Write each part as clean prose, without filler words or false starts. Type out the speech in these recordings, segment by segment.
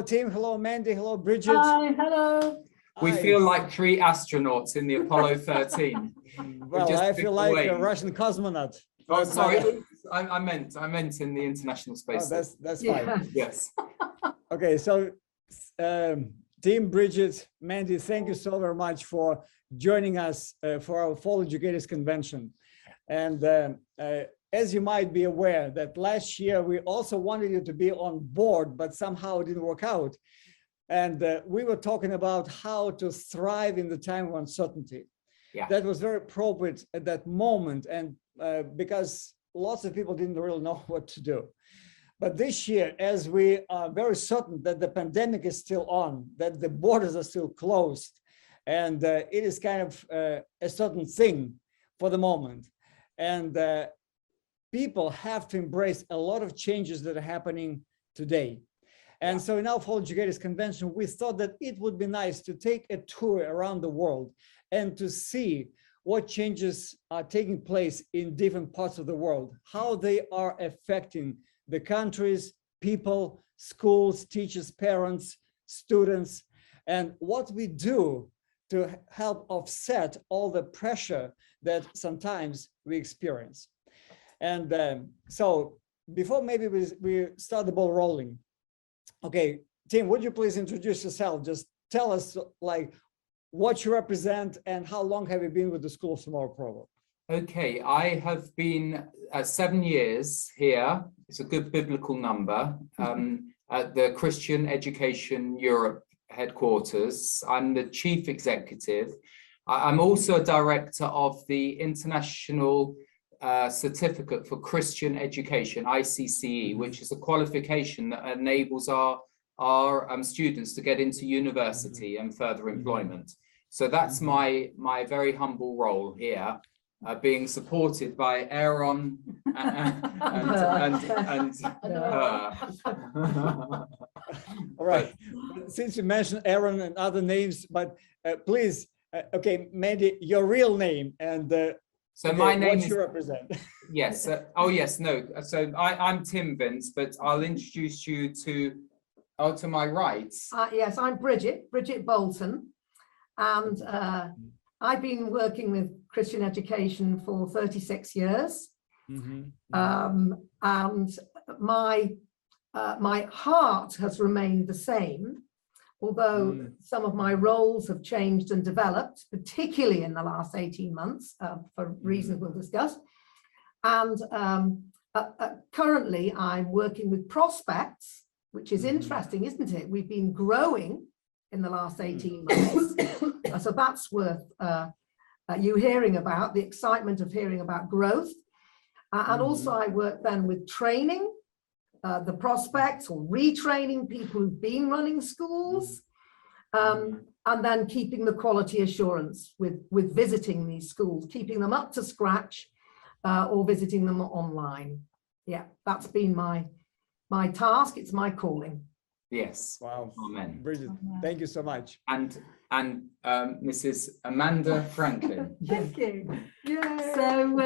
Hello, team. Hello, Mandy. Hello, Bridget. Hi, hello. We feel like 3 astronauts in the Apollo 13. Well, I feel like a Russian cosmonaut. Oh, sorry. I meant in the International Space Station. That's fine. Yes. Okay, so Team Bridget, Mandy, thank you so very much for joining us for our Fall Educators Convention. And as you might be aware, that last year we also wanted you to be on board, but somehow it didn't work out. And we were talking about how to thrive in the time of uncertainty. Yeah. That was very appropriate at that moment, and because lots of people didn't really know what to do. But this year, as we are very certain that the pandemic is still on, that the borders are still closed, and it is kind of a certain thing for the moment. And people have to embrace a lot of changes that are happening today. And so in our Fall Educators Convention, we thought that it would be nice to take a tour around the world and to see what changes are taking place in different parts of the world, how they are affecting the countries, people, schools, teachers, parents, students, and what we do to help offset all the pressure that sometimes we experience. And so before maybe we start the ball rolling, okay, Tim, would you please introduce yourself? Just tell us like what you represent and how long have you been with the School of Tomorrow program? Okay, I have been 7 years here. It's a good biblical number at the Christian Education Europe headquarters. I'm the chief executive. I'm also a director of the International Certificate for Christian Education, ICCE, which is a qualification that enables our students to get into university and further employment. So that's my very humble role here, being supported by Aaron and her. All right. Since you mentioned Aaron and other names, but please, okay, Mandy, your real name and so my name what is, you represent. Yes. Oh, yes. No. So I'm Tim Vince, but I'll introduce you to my right. Yes, I'm Bridget Boulton, and I've been working with Christian education for 36 years. And my heart has remained the same, although some of my roles have changed and developed, particularly in the last 18 months, for reasons we'll discuss. And currently I'm working with prospects, which is interesting, isn't it? We've been growing in the last 18 months. So that's worth you hearing about, the excitement of hearing about growth. And also I work then with training the prospects or retraining people who've been running schools, and then keeping the quality assurance with visiting these schools, keeping them up to scratch or visiting them online. Yeah, that's been my task. It's my calling. Yes. Wow. Amen. Bridget, thank you so much. And Mrs. Amanda Franklin. Thank you. Yay. So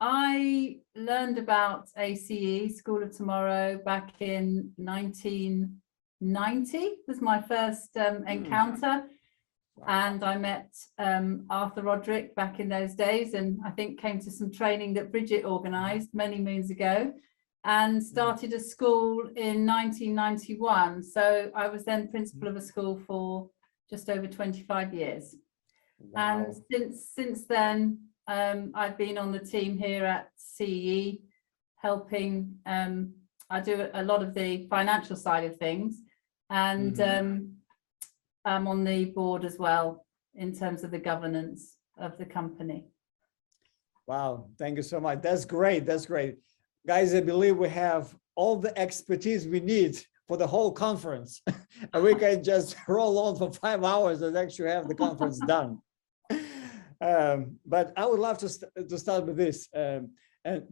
I learned about ACE, School of Tomorrow, back in 1990. Was my first encounter. And I met Arthur Roderick back in those days, and I think came to some training that Bridget organised many moons ago, and started a school in 1991. So I was then principal of a school for just over 25 years. Wow. And since then, I've been on the team here at CE, helping. I do a lot of the financial side of things, and I'm on the board as well in terms of the governance of the company. Wow, thank you so much. That's great. That's great. Guys, I believe we have all the expertise we need for the whole conference. And we can just roll on for 5 hours and actually have the conference done. But I would love to start with this. And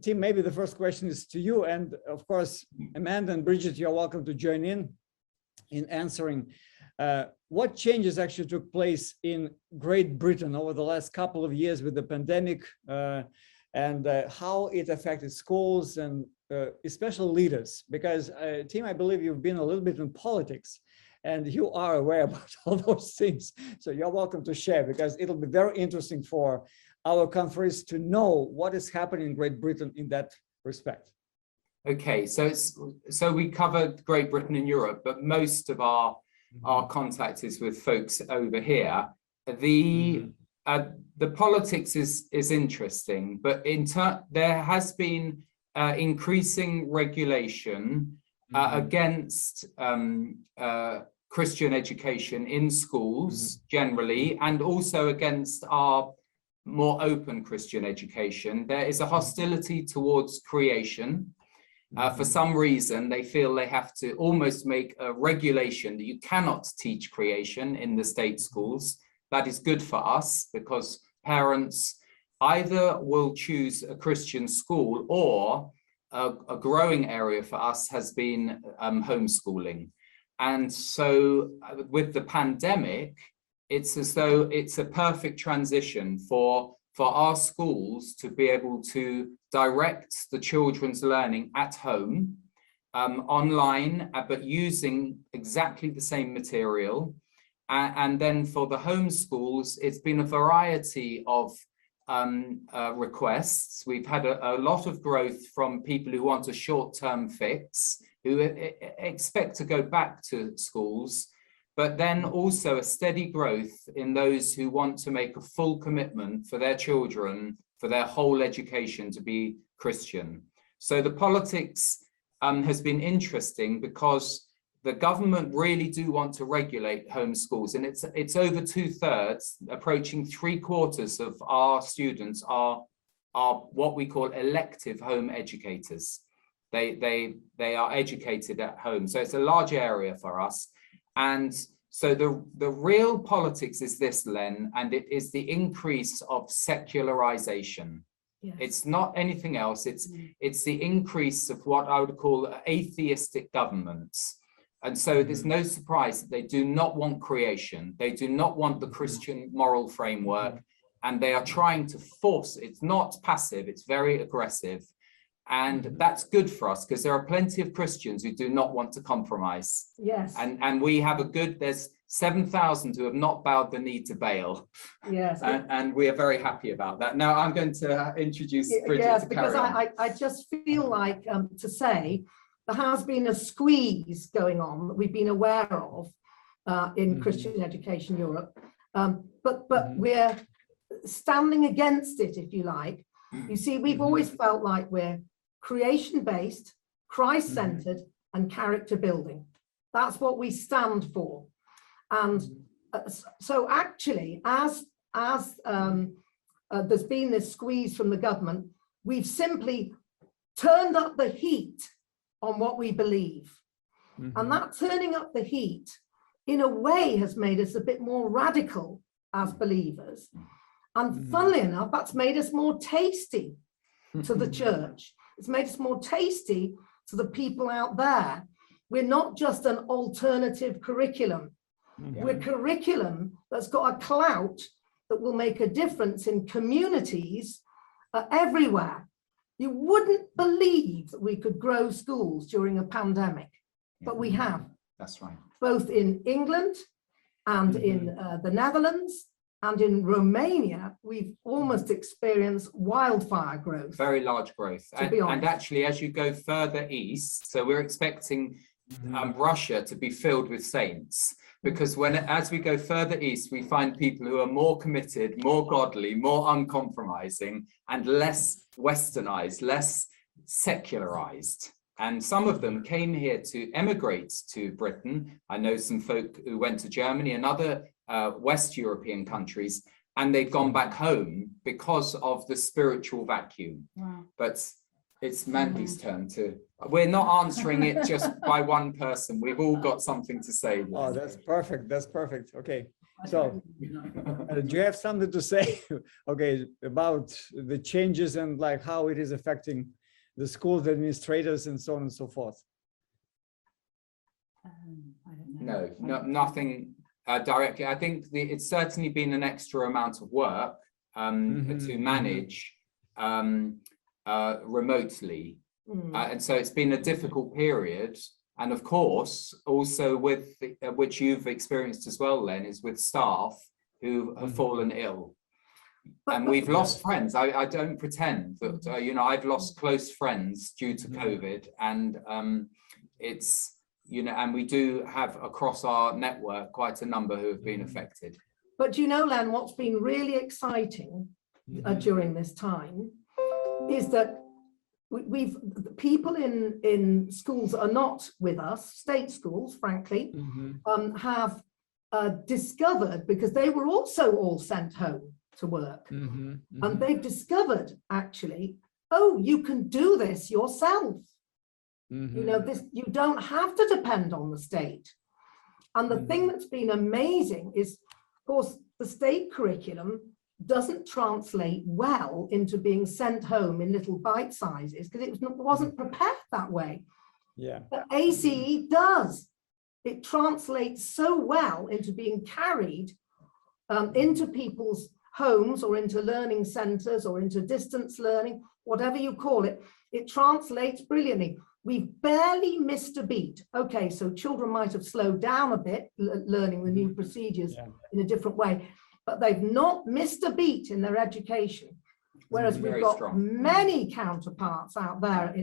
Tim, maybe the first question is to you. And of course, Amanda and Bridget, you're welcome to join in answering. What changes actually took place in Great Britain over the last couple of years with the pandemic and how it affected schools and especially leaders. Because Tim, I believe you've been a little bit in politics, and you are aware about all those things. So you're welcome to share, because it'll be very interesting for our conference to know what is happening in Great Britain in that respect. Okay, so we covered Great Britain and Europe, but most of our contact is with folks over here. The politics is interesting, but there has been increasing regulation against Christian education in schools generally, and also against our more open Christian education. There is a hostility towards creation. For some reason, they feel they have to almost make a regulation that you cannot teach creation in the state schools. That is good for us, because parents either will choose a Christian school, or a growing area for us has been homeschooling. And so with the pandemic, it's as though it's a perfect transition for our schools to be able to direct the children's learning at home, online, but using exactly the same material. And then for the home schools, it's been a variety of requests. We've had a lot of growth from people who want a short-term fix, who expect to go back to schools, but then also a steady growth in those who want to make a full commitment for their children, for their whole education to be Christian. So the politics has been interesting, because the government really do want to regulate homeschools, and it's over 2/3, approaching 3/4 of our students are what we call elective home educators. They are educated at home, so it's a large area for us. And so the real politics is this, Len, and it is the increase of secularization. Yes. It's not anything else. It's the increase of what I would call atheistic governments. And so there's no surprise that they do not want creation. They do not want the Christian moral framework, and they are trying to force it. It's not passive, it's very aggressive. And that's good for us, because there are plenty of Christians who do not want to compromise. Yes. And we have there's 7,000 who have not bowed the knee to Baal. Yes. And we are very happy about that. Now I'm going to introduce Bridget. Yes, because I just feel like to say there has been a squeeze going on that we've been aware of in Christian education Europe. But we're standing against it, if you like. You see, we've always felt like we're creation-based, Christ-centered, and character building. That's what we stand for. And so actually, as there's been this squeeze from the government, we've simply turned up the heat on what we believe. And that turning up the heat, in a way, has made us a bit more radical as believers. And funnily enough, that's made us more tasty to the church. It's made us more tasty to the people out there. We're not just an alternative curriculum. We're curriculum that's got a clout that will make a difference in communities everywhere. You wouldn't believe that we could grow schools during a pandemic, but we have. That's right. Both in England and in the Netherlands. And in Romania, we've almost experienced wildfire growth. Very large growth. And actually, as you go further east, so we're expecting Russia to be filled with saints, because as we go further east, we find people who are more committed, more godly, more uncompromising, and less westernized, less secularized. And some of them came here to emigrate to Britain. I know some folk who went to Germany and other West European countries, and they've gone back home because of the spiritual vacuum. Wow. But it's Mandy's turn to, we're not answering it just by one person. We've all got something to say. Oh, that's perfect. That's perfect. Okay. So do you have something to say, okay, about the changes and like how it is affecting the schools, the administrators, and so on and so forth? I don't know. No, nothing directly. I think it's certainly been an extra amount of work to manage, remotely. Mm. And so it's been a difficult period. And of course, also with which you've experienced as well, Len, is with staff who have fallen ill. And we've lost friends. I don't pretend that, you know, I've lost close friends due to COVID, and it's, you know, and we do have across our network quite a number who have been affected. But you know, Len, what's been really exciting during this time is that we've people in schools that are not with us, state schools, frankly, have discovered, because they were also all sent home to work, and they've discovered actually, oh, you can do this yourself. You know, this, you don't have to depend on the state. And the thing that's been amazing is, of course, the state curriculum doesn't translate well into being sent home in little bite sizes, because it wasn't prepared that way. Yeah. But ACE does. It translates so well into being carried into people's homes, or into learning centers, or into distance learning, whatever you call it. It translates brilliantly. We've barely missed a beat. Okay, so children might have slowed down a bit, learning the new procedures in a different way, but they've not missed a beat in their education. Whereas we've got many counterparts out there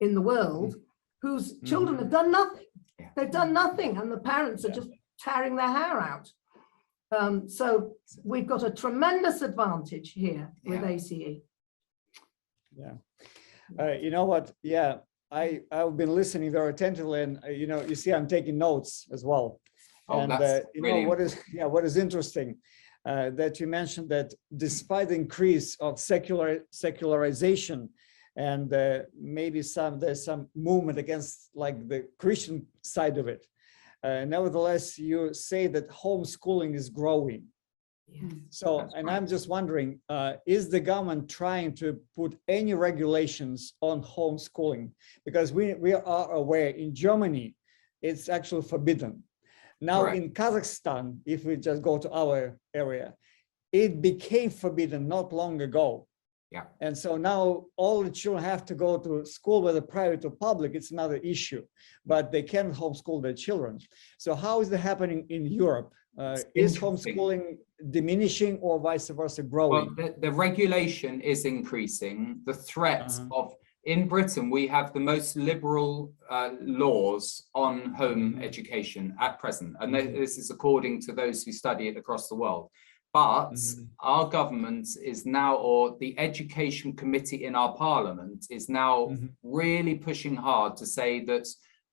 in the world whose children have done nothing. They've done nothing, and the parents are just tearing their hair out. So we've got a tremendous advantage here with ACE. Yeah. You know what? Yeah, I've been listening very attentively, and you know, you see, I'm taking notes as well. And you know what is interesting, that you mentioned that despite the increase of secularization, and maybe there's some movement against like the Christian side of it, nevertheless, you say that homeschooling is growing. So, and I'm just wondering, is the government trying to put any regulations on homeschooling? Because we are aware in Germany, it's actually forbidden. Now in Kazakhstan, if we just go to our area, it became forbidden not long ago. Yeah. And so now all the children have to go to school, whether private or public, it's another issue, but they can homeschool their children. So how is that happening in Europe? Is homeschooling diminishing or vice versa growing? Well, the regulation is increasing. The threat of, in Britain, we have the most liberal laws on home education at present. And this is according to those who study it across the world. But our government is now, or the education committee in our parliament is now really pushing hard to say that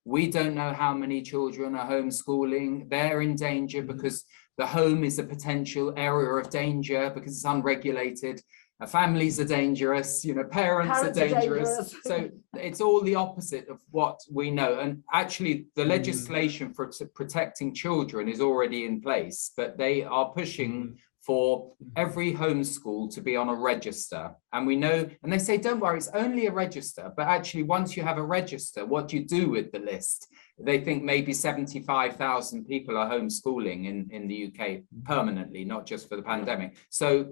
we don't know how many children are homeschooling. They're in danger because the home is a potential area of danger because it's unregulated. Families are dangerous, you know, parents are dangerous. So it's all the opposite of what we know. And actually the legislation for protecting children is already in place, but they are pushing for every homeschool to be on a register. And we know, and they say, don't worry, it's only a register. But actually, once you have a register, what do you do with the list? They think maybe 75,000 people are homeschooling in the UK permanently, not just for the pandemic. So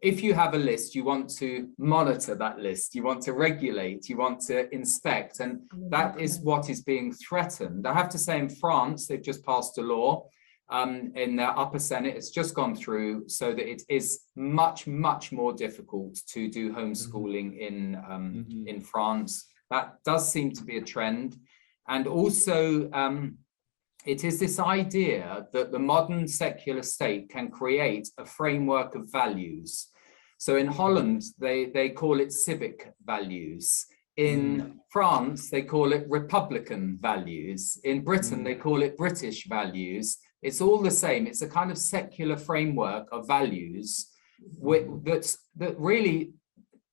if you have a list, you want to monitor that list, you want to regulate, you want to inspect, and that is what is being threatened. I have to say in France, they've just passed a law in the upper Senate. It's just gone through so that it is much, much more difficult to do homeschooling in France. That does seem to be a trend. And also, it is this idea that the modern secular state can create a framework of values. So in Holland, they call it civic values. In France, they call it Republican values. In Britain, they call it British values. It's all the same. It's a kind of secular framework of values that really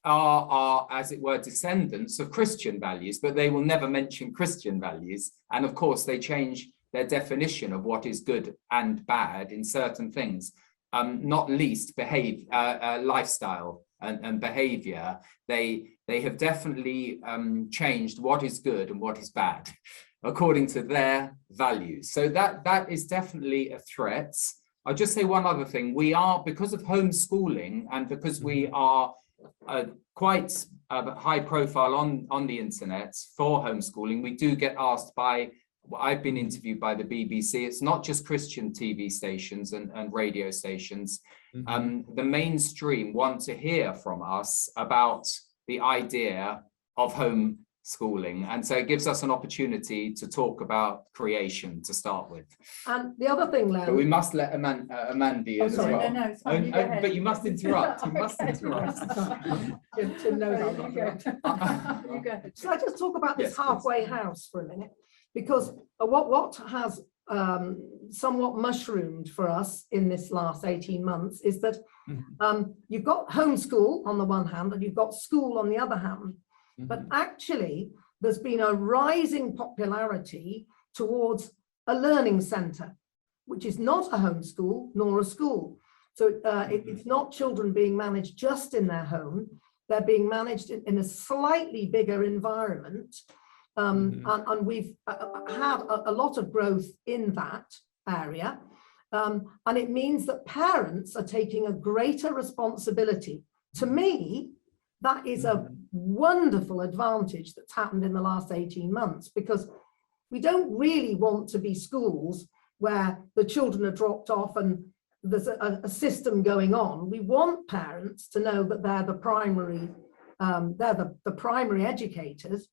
are, as it were, descendants of Christian values, but they will never mention Christian values. And of course, they change their definition of what is good and bad in certain things, not least lifestyle and behavior. They have definitely changed what is good and what is bad according to their values. So that is definitely a threat. I'll just say one other thing. We are, because of homeschooling and because we are quite high profile on the internet for homeschooling. We do get asked by, I've been interviewed by the BBC. It's not just Christian TV stations and radio stations. The mainstream want to hear from us about the idea of homeschooling. And so it gives us an opportunity to talk about creation to start with. And the other thing, Len, But we must let Amanda in as sorry. well. No, it's fine. You go ahead. But you must interrupt. You must Okay. interrupt. Tim knows I'm You not go. allowed. You go. So I just talk about this Yes, please. halfway house for a minute, because what has somewhat mushroomed for us in this last 18 months is that you've got homeschool on the one hand and you've got school on the other hand, but actually there's been a rising popularity towards a learning centre, which is not a homeschool nor a school. So it's not children being managed just in their home, they're being managed in a slightly bigger environment. And we've had a lot of growth in that area. And it means that parents are taking a greater responsibility. To me, that is a wonderful advantage that's happened in the last 18 months, because we don't really want to be schools where the children are dropped off and there's a system going on. We want parents to know that they're the primary, the primary educators.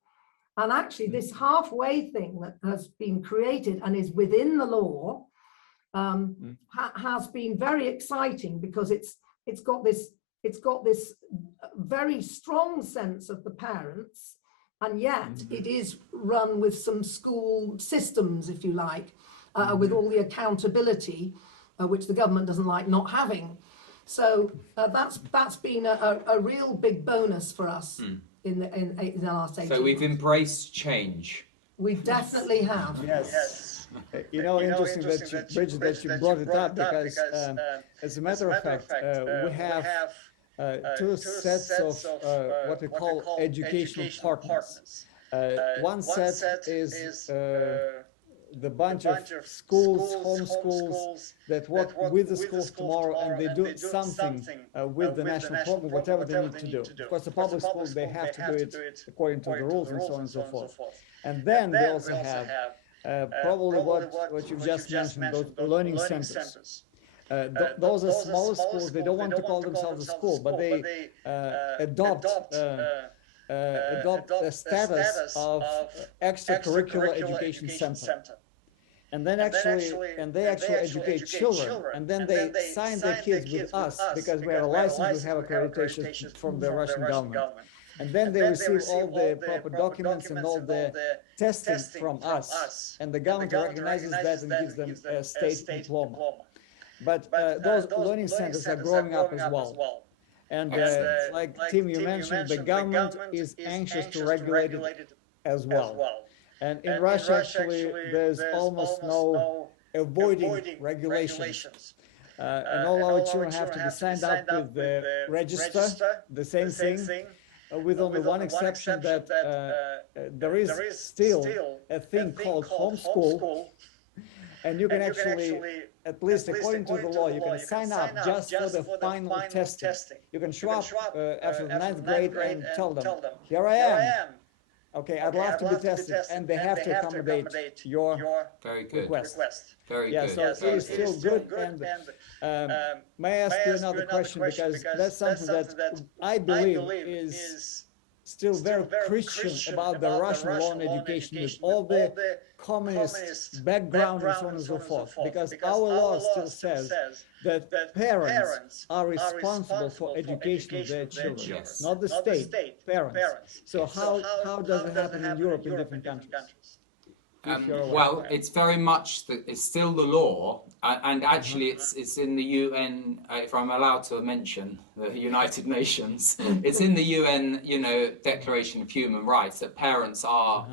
And actually this halfway thing that has been created and is within the law has been very exciting, because it's got this very strong sense of the parents, and yet it is run with some school systems, if you like, with all the accountability, which the government doesn't like not having. So that's been a real big bonus for us in the last 18 So we've months. embraced change. We definitely have. Yes. You know, interesting that Bridget, that you brought it up, because as a matter of fact, we have two sets of what we call educational partners. One set is the bunch of schools, homeschools that work with the schools tomorrow, and they do something with the national program, whatever they need to do. Of course, the public schools, they have to do it according to the rules and so on and so forth. And then we also have probably what you've just mentioned, those learning centers. Those are smaller schools. They don't want to call themselves a school, but they adopt the status of extracurricular education center. And then they actually educate children, and then they sign their kids with us, because we have a license, we have accreditation from the Russian government. And then they receive all the proper documents and all the testing from us, and the government recognizes that and gives them a state diploma. But those learning centers are growing up as well. And like Tim, you mentioned, the government is anxious to regulate it as well. And in Russia, actually, there's almost no avoiding regulations. And all our children have to be signed up with the register, the same thing, with only one exception, that there is still a thing called homeschool. And you can actually, at least according to the law, you can sign up just for the final testing. You can show up after the 9th grade and tell them, here I am. Okay, I'd love to be tested, and they have to accommodate your request. Very Yeah, good. so it is still good. And may I ask you another question, because that's something that I believe is still very Christian about the Russian law and education, with all the communist background and so on and so forth, because our law still says that parents are responsible for education of their children, Yes. not the state, parents. So how does it happen in Europe in different countries? Well, it's very much it's still the law, and actually it's in the UN, if I'm allowed to mention the United Nations, it's in the UN, Declaration of Human Rights, that parents are,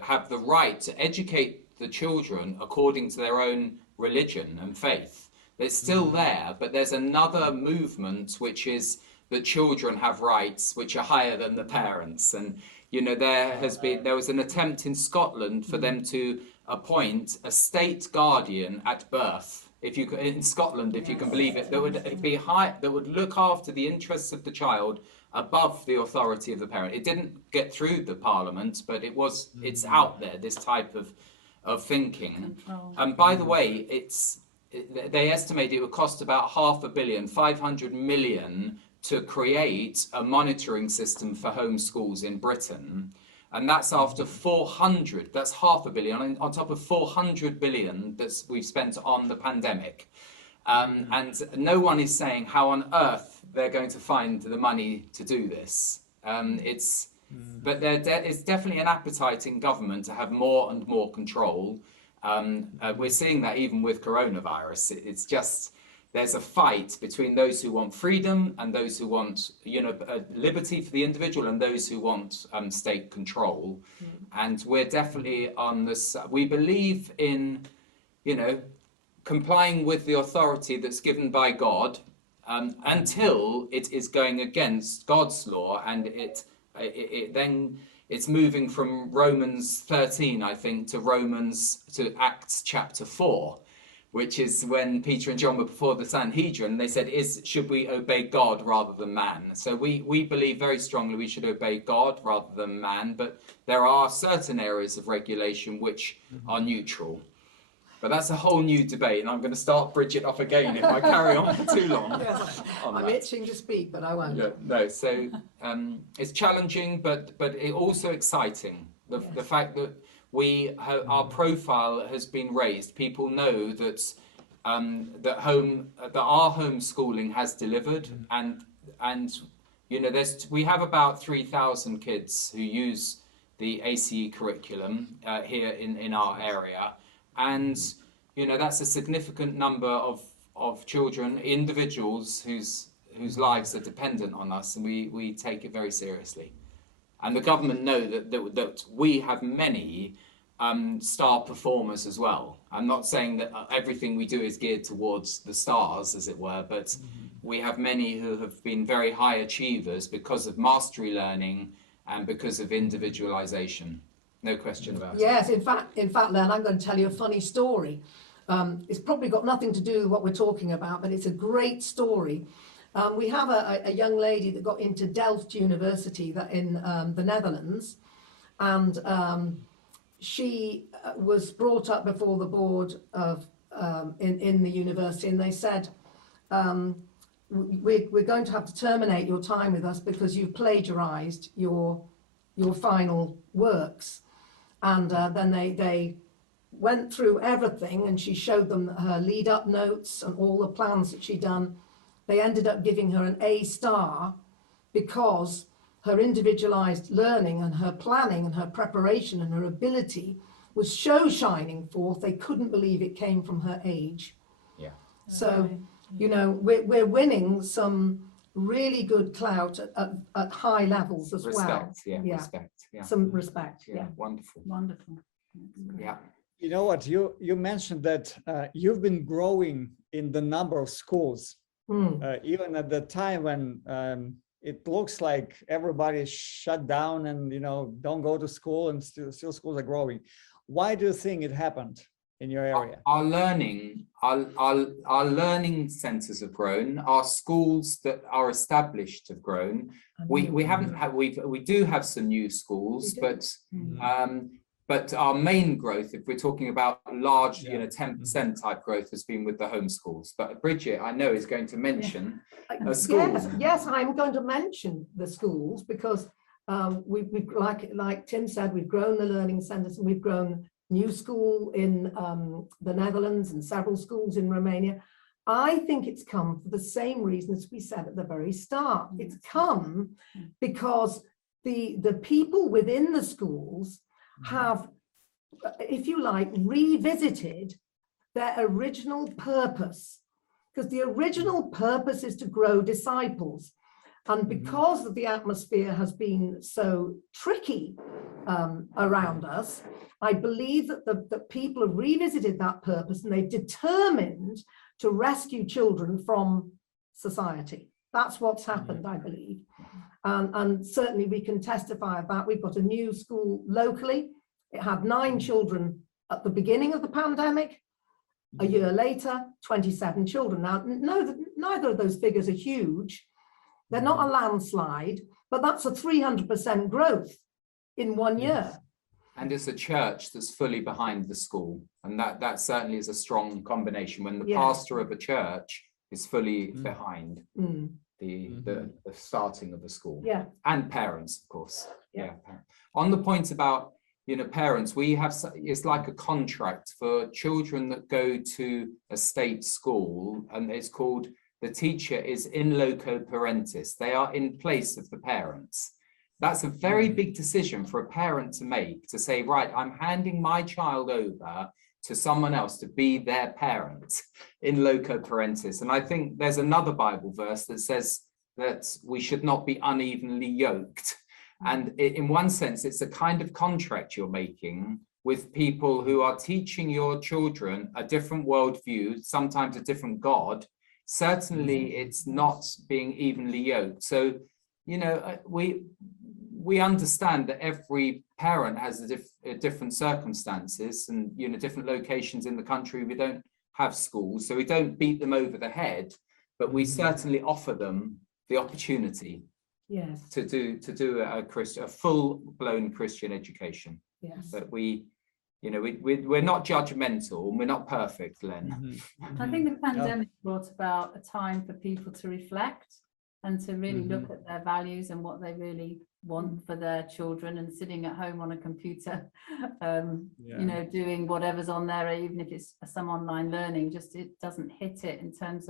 have the right to educate the children according to their own religion and faith. It's still there, but there's another movement, which is that children have rights which are higher than the parents. And there was an attempt in Scotland for them to appoint a state guardian at birth. In Scotland, if you can believe it, that would look after the interests of the child above the authority of the parent. It didn't get through the parliament, but it's out there, this type of thinking. And by the way, they estimate it would cost about $500 million, 500 million to create a monitoring system for homeschools in Britain. And that's after 400, that's $500 million on top of 400 billion that we've spent on the pandemic. And no one is saying how on earth they're going to find the money to do this. But it's definitely an appetite in government to have more and more control. We're seeing that even with coronavirus. It's just, there's a fight between those who want freedom and those who want, liberty for the individual and those who want state control. And we're definitely on this. We believe in, complying with the authority that's given by God until it is going against God's law, and then it's moving from Romans 13, I think, to Acts chapter 4. Which is when Peter and John were before the Sanhedrin, they said, should we obey God rather than man? So we believe very strongly we should obey God rather than man, but there are certain areas of regulation which are neutral. But that's a whole new debate, and I'm going to start Bridget off again if I carry on for too long. Yes, I'm itching to speak, but I won't. Yeah, no, so it's challenging, but also exciting. The fact that our profile has been raised. People know that that our homeschooling has delivered, and we have about 3,000 kids who use the ACE curriculum here in our area, and that's a significant number of children, individuals whose lives are dependent on us, and we take it very seriously. And the government know that we have many star performers as well. I'm not saying that everything we do is geared towards the stars, as it were, but we have many who have been very high achievers because of mastery learning and because of individualization. No question about it. Yes, in fact, Len, I'm going to tell you a funny story. It's probably got nothing to do with what we're talking about, but it's a great story. We have a young lady that got into Delft University in the Netherlands, and she was brought up before the board of in the university, and they said, we're going to have to terminate your time with us because you've plagiarized your final works. And then they went through everything, and she showed them her lead up notes and all the plans that she'd done. They ended up giving her an A star because her individualized learning and her planning and her preparation and her ability was so shining forth, they couldn't believe it came from her age. Yeah. So, we're winning some really good clout at high levels as well. Respect. Yeah. Some respect. Yeah. Wonderful. Yeah. You know what, you mentioned that you've been growing in the number of schools, even at the time when it looks like everybody's shut down and don't go to school, and still schools are growing. Why do you think it happened in your area? Our learning centres have grown. Our schools that are established have grown. We do have some new schools, but our main growth, if we're talking about large, 10% type growth, has been with the homeschools. But Bridget, I know, is going to mention a school. Yes, I'm going to mention the schools because we've like Tim said, we've grown the learning centres, and we've grown new school in the Netherlands and several schools in Romania. I think it's come for the same reasons we said at the very start. It's come because the people within the schools have, if you like, revisited their original purpose, because the original purpose is to grow disciples. And because the atmosphere has been so tricky around us, I believe that the people have revisited that purpose, and they've determined to rescue children from society. That's what's happened, I believe. And certainly we can testify about, we've got a new school locally. It had 9 children at the beginning of the pandemic. A year later, 27 children. Now, no, neither of those figures are huge, They're not a landslide, but that's a 300% growth in 1 year. And it's a church that's fully behind the school. And that certainly is a strong combination when the pastor of a church is fully behind the starting of the school. Yeah. And parents, of course. Yeah. On the point about, parents, it's like a contract for children that go to a state school, and it's called, the teacher is in loco parentis. They are in place of the parents. That's a very big decision for a parent to make, to say, right, I'm handing my child over to someone else to be their parent in loco parentis. And I think there's another Bible verse that says that we should not be unevenly yoked. And in one sense, it's a kind of contract you're making with people who are teaching your children a different worldview, sometimes a different God. Certainly, it's not being evenly yoked. So, we understand that every parent has different circumstances and, different locations in the country. We don't have schools, so we don't beat them over the head, but we certainly offer them the opportunity to do a full-blown Christian education. Yes. But we're not judgmental, we're not perfect, Len. I think the pandemic brought about a time for people to reflect and to really look at their values and what they really want for their children, and sitting at home on a computer, doing whatever's on there, even if it's some online learning, just it doesn't hit it in terms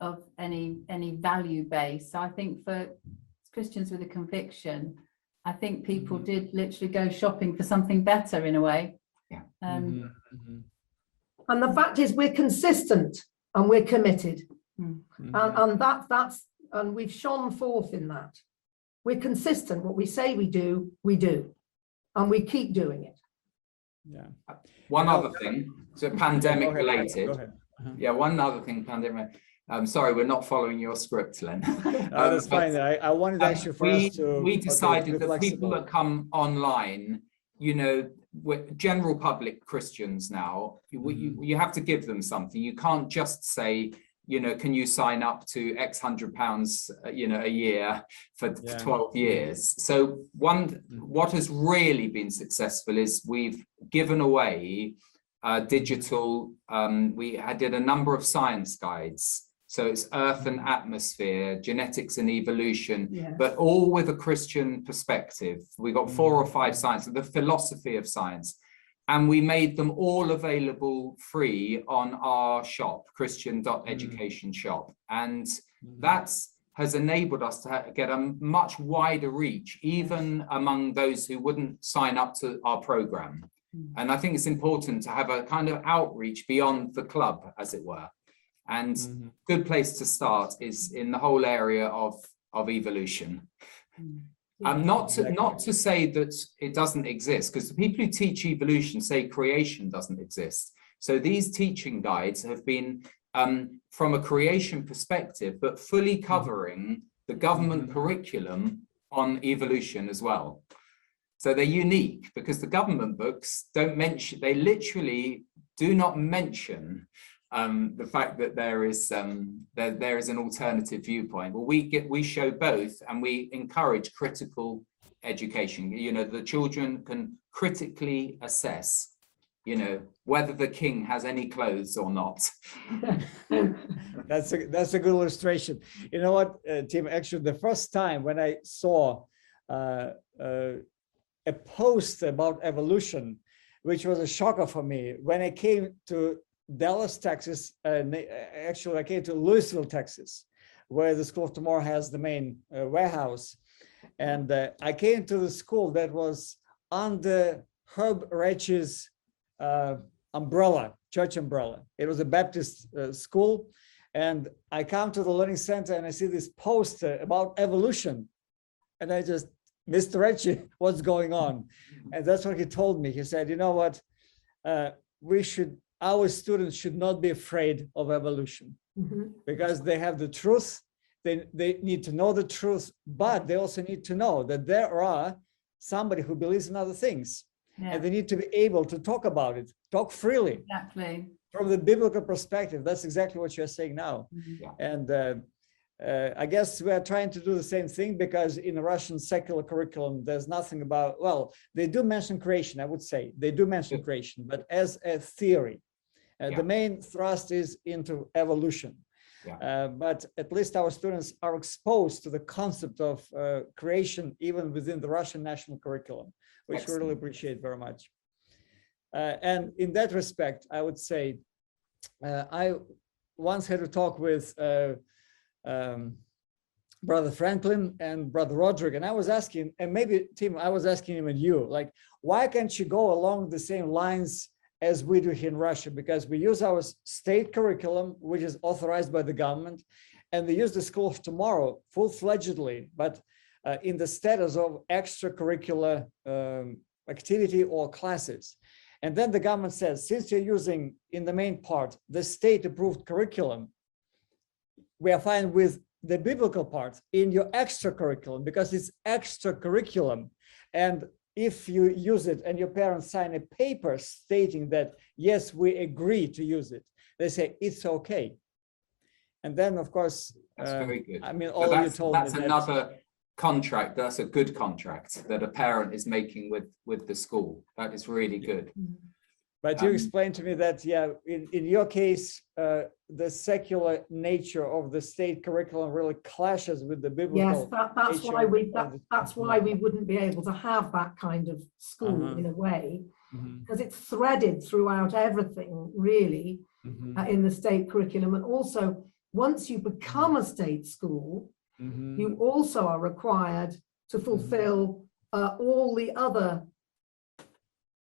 of any value base. So I think for Christians with a conviction, I think people did literally go shopping for something better in a way. And the fact is, we're consistent and we're committed, and and we've shone forth in that. We're consistent. What we say we do, and we keep doing it. Yeah. One other thing, so pandemic Go ahead. related. Go ahead. Yeah, one other thing, pandemic. I'm sorry, we're not following your script, Len. That's fine. I wanted actually for us to. We decided that people flexible. that come online, we're general public Christians now. You have to give them something. You can't just say, can you sign up to X £100, a year for 12 years? So what has really been successful is we've given away digital. We did a number of science guides. So it's Earth and atmosphere, genetics and evolution, but all with a Christian perspective. We got 4 or 5 science, the philosophy of science. And we made them all available free on our shop, Christian.education shop. And that has enabled us to get a much wider reach, even among those who wouldn't sign up to our program. And I think it's important to have a kind of outreach beyond the club, as it were. And good place to start is in the whole area of evolution. Not to say that it doesn't exist, because the people who teach evolution say creation doesn't exist. So these teaching guides have been from a creation perspective, but fully covering the government curriculum on evolution as well. So they're unique because the government books don't mention, they literally do not mention the fact that there is an alternative viewpoint. Well, we show both, and we encourage critical education. The children can critically assess, whether the king has any clothes or not. That's a good illustration. You know what, Tim? Actually, the first time when I saw a post about evolution, which was a shocker for me, when I came to Dallas, Texas, actually I came to Louisville, Texas, where the School of Tomorrow has the main warehouse. And I came to the school that was under Herb Retch's umbrella, church umbrella. It was a Baptist school. And I come to the Learning Center and I see this poster about evolution. And I just, Mr. Retchy, what's going on? And that's what he told me. He said, you know what, our students should not be afraid of evolution because they have the truth. They need to know the truth, but they also need to know that there are somebody who believes in other things. And they need to be able to talk about it, talk freely. Exactly. From the biblical perspective, that's exactly what you're saying now. And I guess we are trying to do the same thing, because in the Russian secular curriculum, there's nothing about, well, they do mention creation, I would say. They do mention creation, but as a theory. The main thrust is into evolution. But at least our students are exposed to the concept of creation, even within the Russian national curriculum, which we really appreciate very much. And in that respect, I would say, I once had a talk with Brother Franklin and Brother Roderick, and I was asking, and maybe Tim, I was asking him and you, like, why can't you go along the same lines as we do here in Russia? Because we use our state curriculum, which is authorized by the government, and they use the School of Tomorrow full-fledgedly, but in the status of extracurricular activity or classes. And then the government says, since you're using, in the main part, the state-approved curriculum, we are fine with the biblical part in your extracurriculum, because it's extracurriculum. And if you use it and your parents sign a paper stating that, yes, we agree to use it, they say it's okay. And then, of course, that's very good. I mean, all you told me. That's another contract. That's a good contract that a parent is making with the school. That is really good. But you explained to me that, yeah, in your case, the secular nature of the state curriculum really clashes with the biblical. Yes, that's why we wouldn't be able to have that kind of school in a way, because it's threaded throughout everything, really, in the state curriculum. And also, once you become a state school, you also are required to fulfill all the other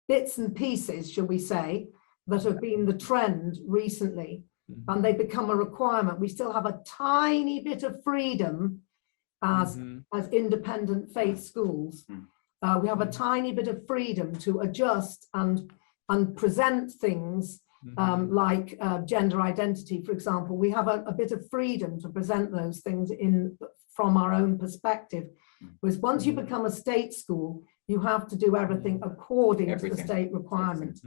bits and pieces, shall we say, that have been the trend recently, and they become a requirement. We still have a tiny bit of freedom as independent faith schools. We have a tiny bit of freedom to adjust and present things like gender identity, for example. We have a bit of freedom to present those things from our own perspective. Whereas once you become a state school, you have to do everything according to the state requirement.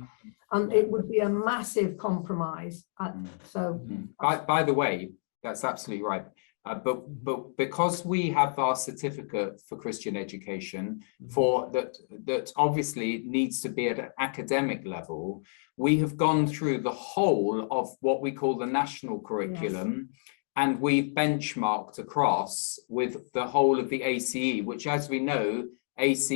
And it would be a massive compromise. By the way, that's absolutely right. But because we have our certificate for Christian education, that obviously needs to be at an academic level, we have gone through the whole of what we call the national curriculum. And we've benchmarked across with the whole of the ACE, which, as we know, ACE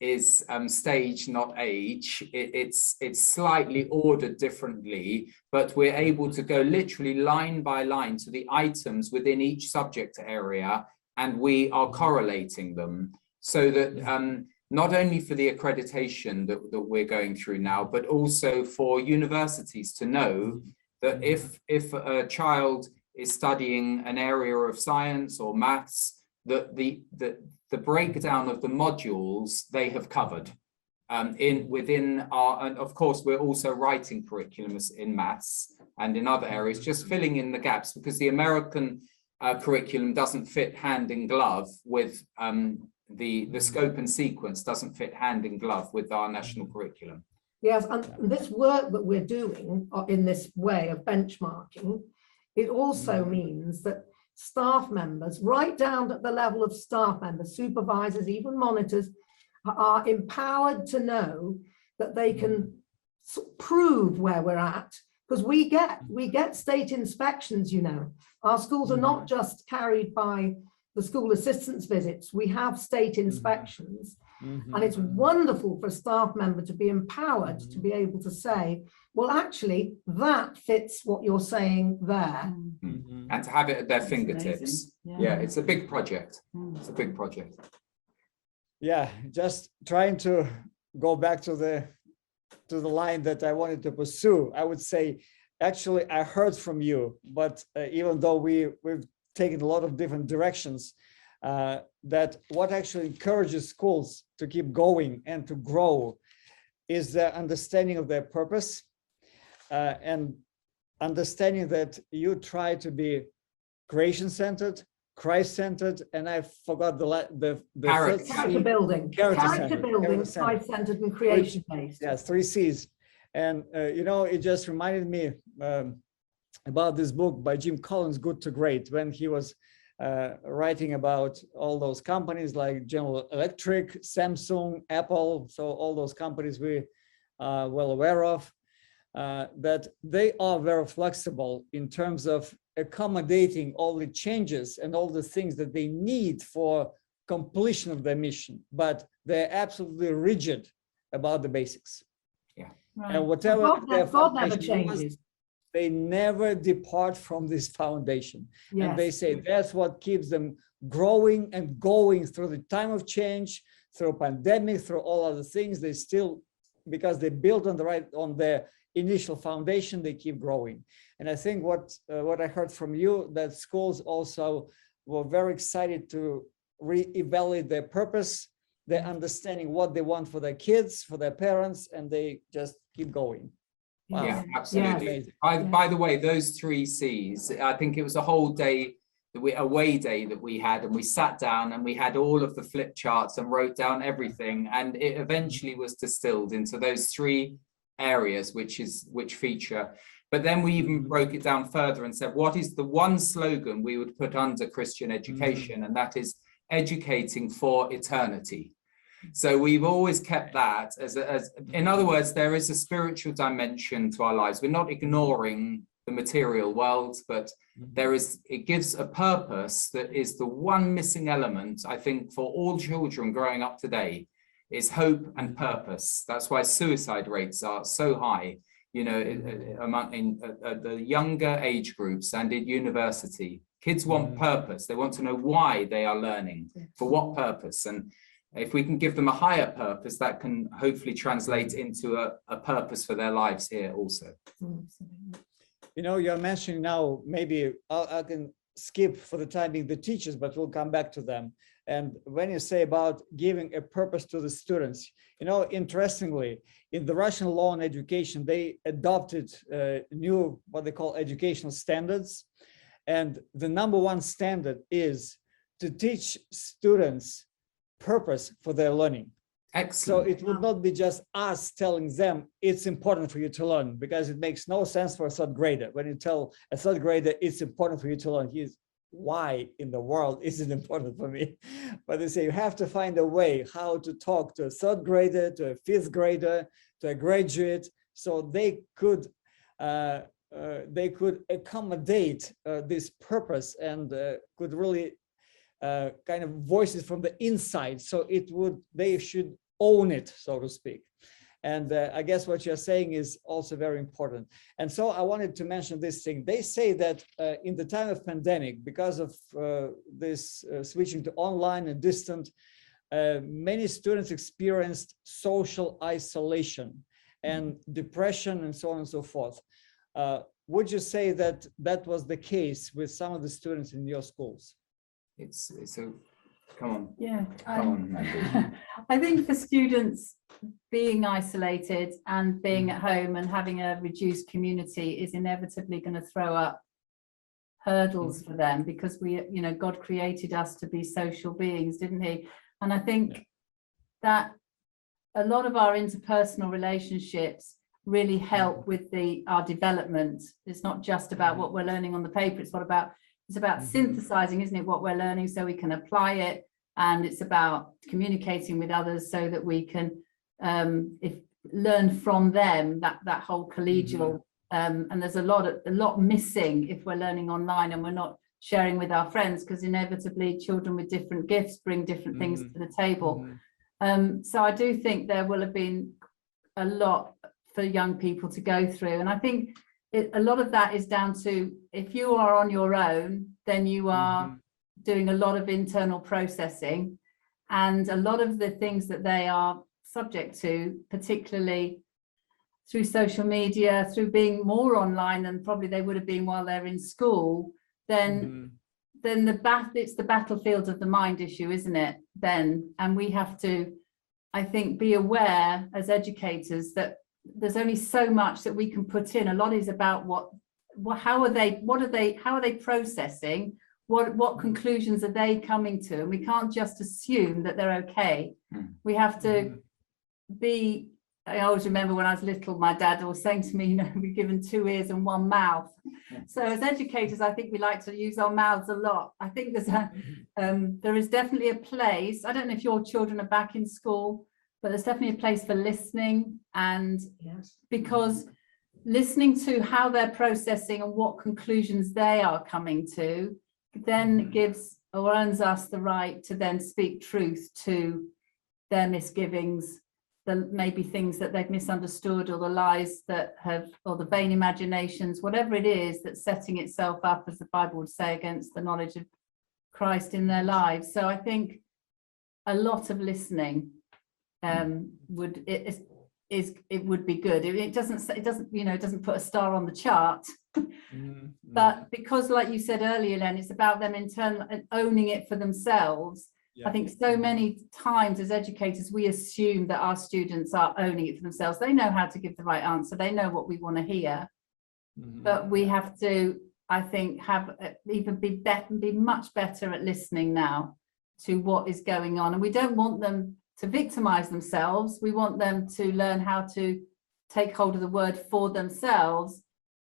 is stage, not age. It's slightly ordered differently, but we're able to go literally line by line to the items within each subject area, and we are correlating them so that not only for the accreditation that we're going through now, but also for universities to know that if a child is studying an area of science or maths, that the breakdown of the modules they have covered within our, and of course we're also writing curriculums in maths and in other areas, just filling in the gaps, because the American curriculum doesn't fit hand in glove with the scope and sequence doesn't fit hand in glove with our national curriculum. Yes, and this work that we're doing in this way of benchmarking, it also means that staff members, right down at the level of staff members, supervisors, even monitors, are empowered to know that they can prove where we're at, because we get state inspections, you know. Our schools are not just carried by the school assistance visits, we have state inspections. And it's wonderful for a staff member to be empowered to be able to say, well, actually, that fits what you're saying there. And to have it at their fingertips. Yeah, it's a big project. It's a big project. Yeah, just trying to go back to the line that I wanted to pursue. I would say, actually, I heard from you, but even though we've taken a lot of different directions, that what actually encourages schools to keep going and to grow is the understanding of their purpose, and understanding that you try to be creation-centered, Christ-centered, and I forgot the character building, Christ-centered, and creation-based. Yes, 3 C's. And you know, it just reminded me about this book by Jim Collins, Good to Great, when he was writing about all those companies like General Electric, Samsung, Apple, so all those companies we are well aware of, that they are very flexible in terms of accommodating all the changes and all the things that they need for completion of their mission, but they're absolutely rigid about the basics. Right. And whatever their God never foundation was, changes. they never depart from this foundation. And they Yes. say that's what keeps them growing and going through the time of change, through pandemic, through all other things. They still, because they built on their initial foundation, they keep growing. And I think what I heard from you, that schools also were very excited to reevaluate their purpose, their understanding what they want for their kids, for their parents, and they just keep going. Wow. Yeah, absolutely. Amazing. By the way, those 3 C's, I think it was a whole day, away day that we had, and we sat down and we had all of the flip charts and wrote down everything, and it eventually was distilled into those 3 areas which feature. But then we even broke it down further and said, what is the one slogan we would put under Christian education? And that is educating for eternity. So we've always kept that as in other words, there is a spiritual dimension to our lives. We're not ignoring the material world, but it gives a purpose that is the one missing element, I think, for all children growing up today, is hope and purpose. That's why suicide rates are so high, you know, in the younger age groups and at university. Kids want purpose. They want to know why they are learning, for what purpose. And if we can give them a higher purpose, that can hopefully translate into a purpose for their lives here also. You know, you're mentioning now, maybe I can skip for the time being the teachers, but we'll come back to them. And when you say about giving a purpose to the students, you know, interestingly, in the Russian law and education, they adopted new, what they call educational standards. And the #1 standard is to teach students purpose for their learning. Excellent. So it would not be just us telling them it's important for you to learn, because it makes no sense for a 3rd grader. When you tell a 3rd grader it's important for you to learn, why in the world is it important for me? But they say you have to find a way how to talk to a 3rd grader, to a 5th grader, to a graduate, so they could accommodate this purpose and could really kind of voice it from the inside. So they should own it, so to speak. And I guess what you're saying is also very important. And so I wanted to mention this thing. They say that in the time of pandemic, because of this switching to online and distant, many students experienced social isolation and depression and so on and so forth. Would you say that that was the case with some of the students in your schools? It's a, come on. Yeah, Come on, Mandy. I think for students, being isolated and being at home and having a reduced community is inevitably going to throw up hurdles for them, because God created us to be social beings, didn't he? And I think that a lot of our interpersonal relationships really help with our development. It's not just about what we're learning on the paper. It's about synthesizing, isn't it, what we're learning so we can apply it. And it's about communicating with others so that we can learn from them, that whole collegial. And there's a lot missing if we're learning online and we're not sharing with our friends, because inevitably children with different gifts bring different things to the table. So I do think there will have been a lot for young people to go through. And I think a lot of that is down to, if you are on your own, then you are doing a lot of internal processing, and a lot of the things that they are subject to, particularly through social media, through being more online than probably they would have been while they're in school, then it's the battlefield of the mind issue, isn't it? And we have to, I think, be aware as educators that there's only so much that we can put in. A lot is about how are they processing, what conclusions are they coming to, and we can't just assume that they're okay. We have to be I always remember when I was little, my dad was saying to me, you know, we're given 2 ears and 1 mouth. So as educators, I think we like to use our mouths a lot. I think there is definitely a place. I don't know if your children are back in school, but there's definitely a place for listening, and because listening to how they're processing and what conclusions they are coming to then gives or earns us the right to then speak truth to their misgivings, the maybe things that they've misunderstood, or the lies that have, or the vain imaginations, whatever it is that's setting itself up, as the Bible would say, against the knowledge of Christ in their lives. So I think a lot of listening would be good. It doesn't put a star on the chart, but because, like you said earlier, Len, it's about them owning it for themselves. I think so many times as educators, we assume that our students are owning it for themselves. They know how to give the right answer. They know what we want to hear, but we have to, I think, be much better at listening now to what is going on. And we don't want them to victimize themselves. We want them to learn how to take hold of the word for themselves,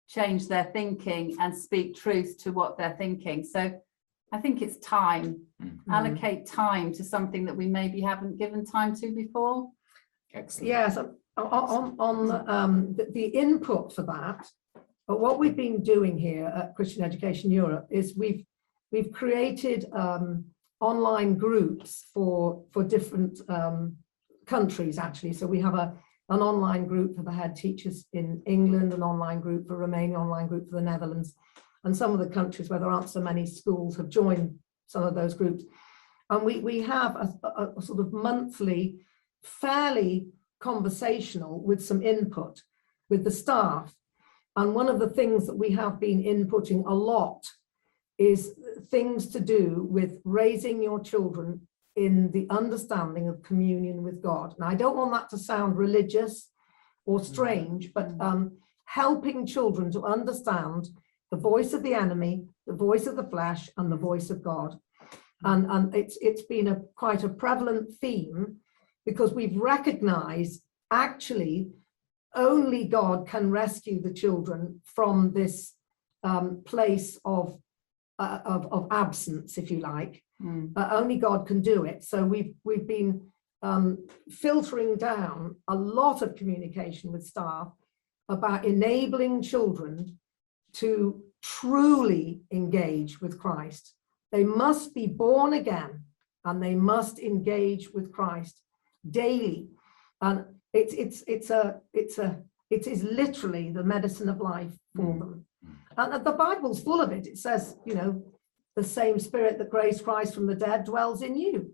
change their thinking, and speak truth to what they're thinking. So I think it's time. Allocate time to something that we maybe haven't given time to before. Excellent. Yes, on the input for that, but what we've been doing here at Christian Education Europe is we've created online groups for different countries, actually. So we have an online group for the head teachers in England, an online group for Romania, online group for the Netherlands, and some of the countries where there aren't so many schools have joined some of those groups. And we have a sort of monthly, fairly conversational, with some input with the staff. And one of the things that we have been inputting a lot is things to do with raising your children in the understanding of communion with God. Now, I don't want that to sound religious or strange, but helping children to understand the voice of the enemy, the voice of the flesh, and the voice of God. And it's been quite a prevalent theme, because we've recognized actually only God can rescue the children from this place of absence, if you like. Only God can do it. So we've been filtering down a lot of communication with staff about enabling children to truly engage with Christ. They must be born again, and they must engage with Christ daily. And it is literally the medicine of life for them. And the Bible's full of it. It says, you know, the same spirit that raised Christ from the dead dwells in you.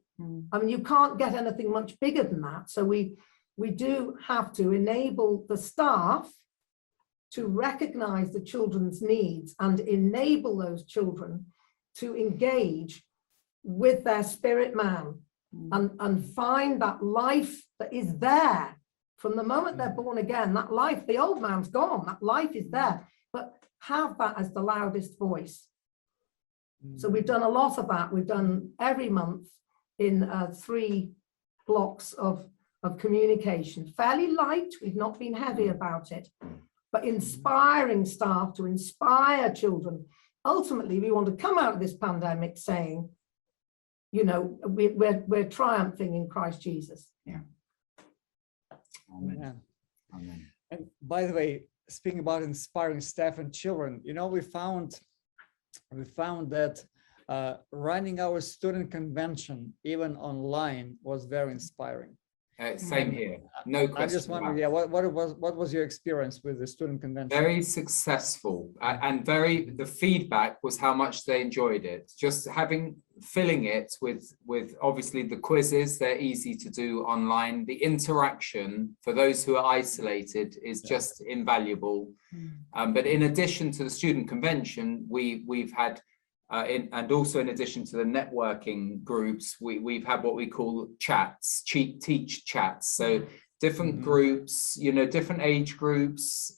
I mean, you can't get anything much bigger than that. So we do have to enable the staff to recognize the children's needs and enable those children to engage with their spirit man and find that life that is there from the moment they're born again. That life, the old man's gone, that life is there, but have that as the loudest voice. So we've done a lot of that. We've done every month in 3 blocks of communication, fairly light. We've not been heavy about it, but inspiring staff to inspire children. Ultimately, we want to come out of this pandemic saying, you know, we're triumphing in Christ Jesus. Yeah. Amen. Yeah. Amen. And by the way, speaking about inspiring staff and children, you know, we found that running our student convention, even online, was very inspiring. Same here, no question. I just wonder, yeah, what was your experience with the student convention? Very successful, and the feedback was how much they enjoyed it. Just filling it with obviously the quizzes, they're easy to do online. The interaction for those who are isolated is just invaluable. But in addition to the student convention, we've had and also in addition to the networking groups, we've had what we call chats, teach chats. So different groups, you know, different age groups,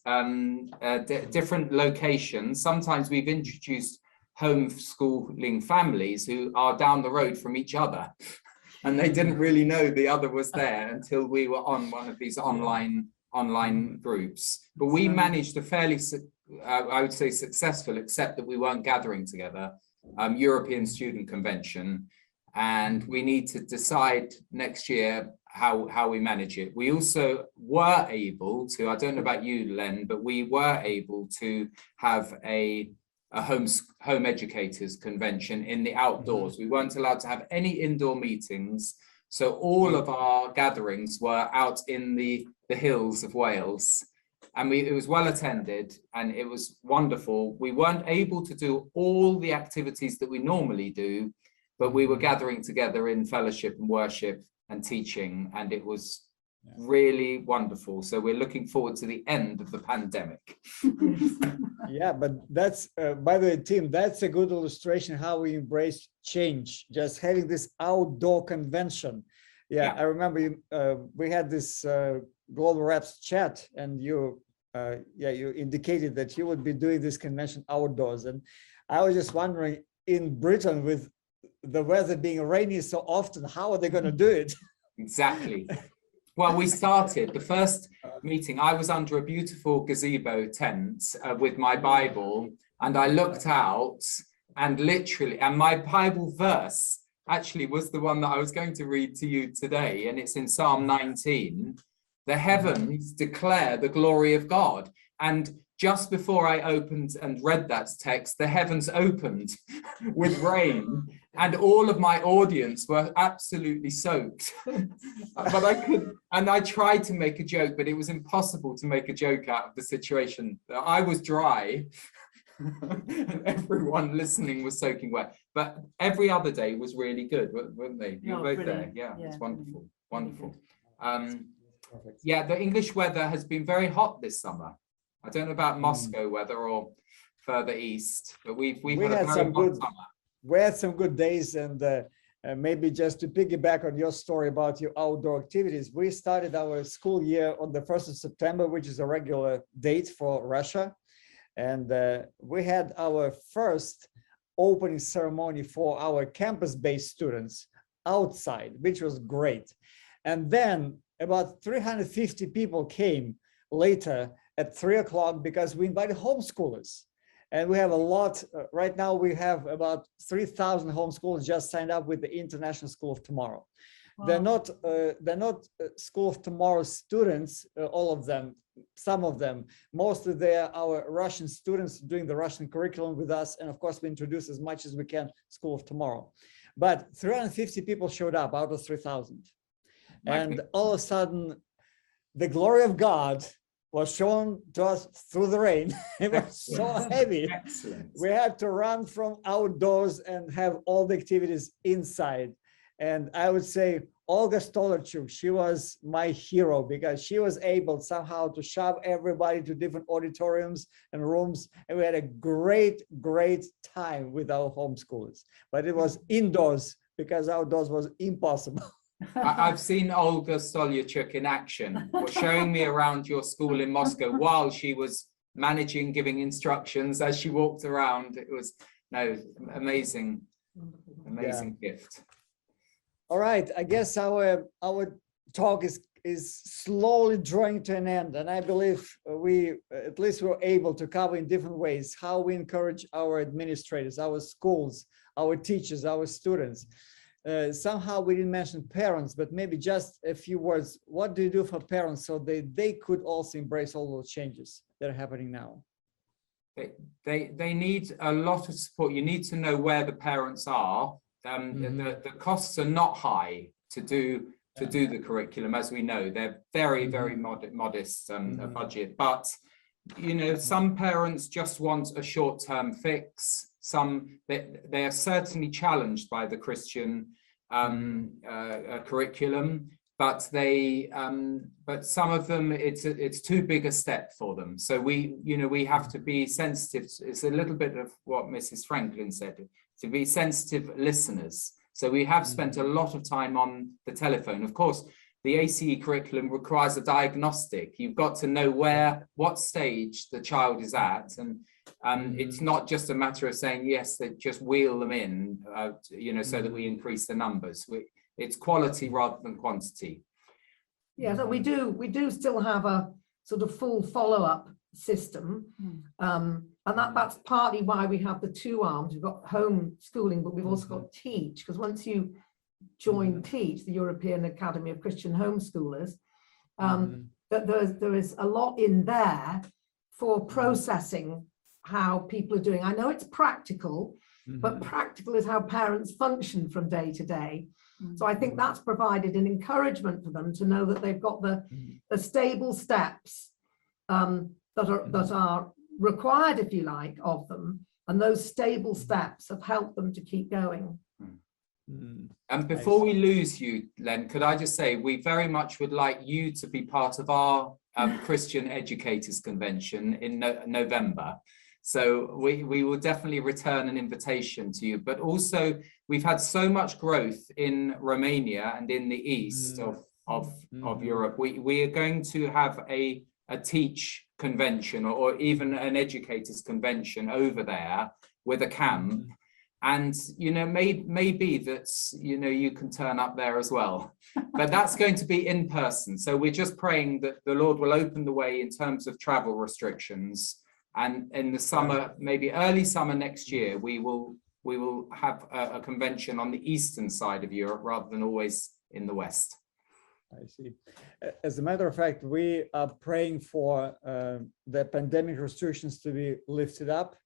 different locations. Sometimes we've introduced homeschooling families who are down the road from each other. and they didn't really know the other was there until we were on one of these online groups. But we managed a fairly, I would say, successful, except that we weren't gathering together, European Student Convention, and we need to decide next year how we manage it. We also were able to, I don't know about you, Len, but we were able to have a home educators convention in the outdoors. We weren't allowed to have any indoor meetings, so all of our gatherings were out in the hills of Wales, and it was well attended and it was wonderful. We weren't able to do all the activities that we normally do, but we were gathering together in fellowship and worship and teaching, and it was really wonderful. So we're looking forward to the end of the pandemic. Yeah, but that's, by the way, Tim, that's a good illustration how we embrace change, just having this outdoor convention. Yeah. I remember we had this Global Reps chat, and you indicated that you would be doing this convention outdoors. And I was just wondering, in Britain, with the weather being rainy so often, how are they going to do it? Exactly. Well, we started the first meeting. I was under a beautiful gazebo tent with my Bible, and I looked out, and literally, and my Bible verse actually was the one that I was going to read to you today, and it's in Psalm 19. The heavens declare the glory of God. And just before I opened and read that text, the heavens opened with rain, and all of my audience were absolutely soaked. But I tried to make a joke, but it was impossible to make a joke out of the situation. I was dry and everyone listening was soaking wet. But every other day was really good, weren't they? You were both there. Yeah, it's wonderful, wonderful. Yeah, the English weather has been very hot this summer. I don't know about Moscow weather or further east, but we've had a very hot summer. We had some good days, and maybe just to piggyback on your story about your outdoor activities, we started our school year on the 1st of September, which is a regular date for Russia. And we had our first opening ceremony for our campus-based students outside, which was great. And then about 350 people came later at 3 o'clock because we invited homeschoolers. And we have a lot, right now we have about 3,000 homeschoolers just signed up with the International School of Tomorrow. Wow. They're not School of Tomorrow students, all of them, some of them. Mostly they're our Russian students doing the Russian curriculum with us. And of course, we introduce as much as we can School of Tomorrow. But 350 people showed up out of 3,000. And all of a sudden, the glory of God was shown to us through the rain. It was so heavy. Excellent. We had to run from outdoors and have all the activities inside. And I would say Olga Stolarchuk, she was my hero because she was able somehow to shove everybody to different auditoriums and rooms. And we had a great, great time with our homeschoolers. But it was indoors because outdoors was impossible. I've seen Olga Stolarchuk in action, showing me around your school in Moscow while she was managing, giving instructions as she walked around. It was amazing gift. All right, I guess our talk is slowly drawing to an end, and I believe we at least were able to cover in different ways how we encourage our administrators, our schools, our teachers, our students. Somehow we didn't mention parents, but maybe just a few words. What do you do for parents so they could also embrace all those changes that are happening now? They need a lot of support. You need to know where the parents are. The costs are not high to do the curriculum, as we know. They're very, very modest budget. But you know, some parents just want a short-term fix. Some they are certainly challenged by the Christian curriculum, but some of them it's too big a step for them. So we have to be sensitive. It's a little bit of what Mrs. Franklin said, to be sensitive listeners. So we have spent a lot of time on the telephone. Of course, the ACE curriculum requires a diagnostic. You've got to know what stage the child is at, and it's not just a matter of saying yes, that just wheel them in, so that we increase the numbers. It's quality rather than quantity. Yeah, so we do still have a sort of full follow-up system. And that's partly why we have the two arms. We've got homeschooling, but we've also got Teach, because once you join Teach, the European Academy of Christian Homeschoolers, that there is a lot in there for processing how people are doing. I know it's practical, but practical is how parents function from day to day. So I think that's provided an encouragement for them to know that they've got the stable steps that are required, if you like, of them. And those stable steps have helped them to keep going. And before we lose you, Len, could I just say, we very much would like you to be part of our Christian Educators Convention in November. So we will definitely return an invitation to you, but also we've had so much growth in Romania and in the east of Europe. We are going to have a Teach convention or even an educators convention over there with a camp. And, you know, maybe that's, you know, you can turn up there as well, but that's going to be in person. So we're just praying that the Lord will open the way in terms of travel restrictions. And in the summer, maybe early summer next year, we will have a convention on the eastern side of Europe rather than always in the west. I see. As a matter of fact, we are praying for the pandemic restrictions to be lifted up.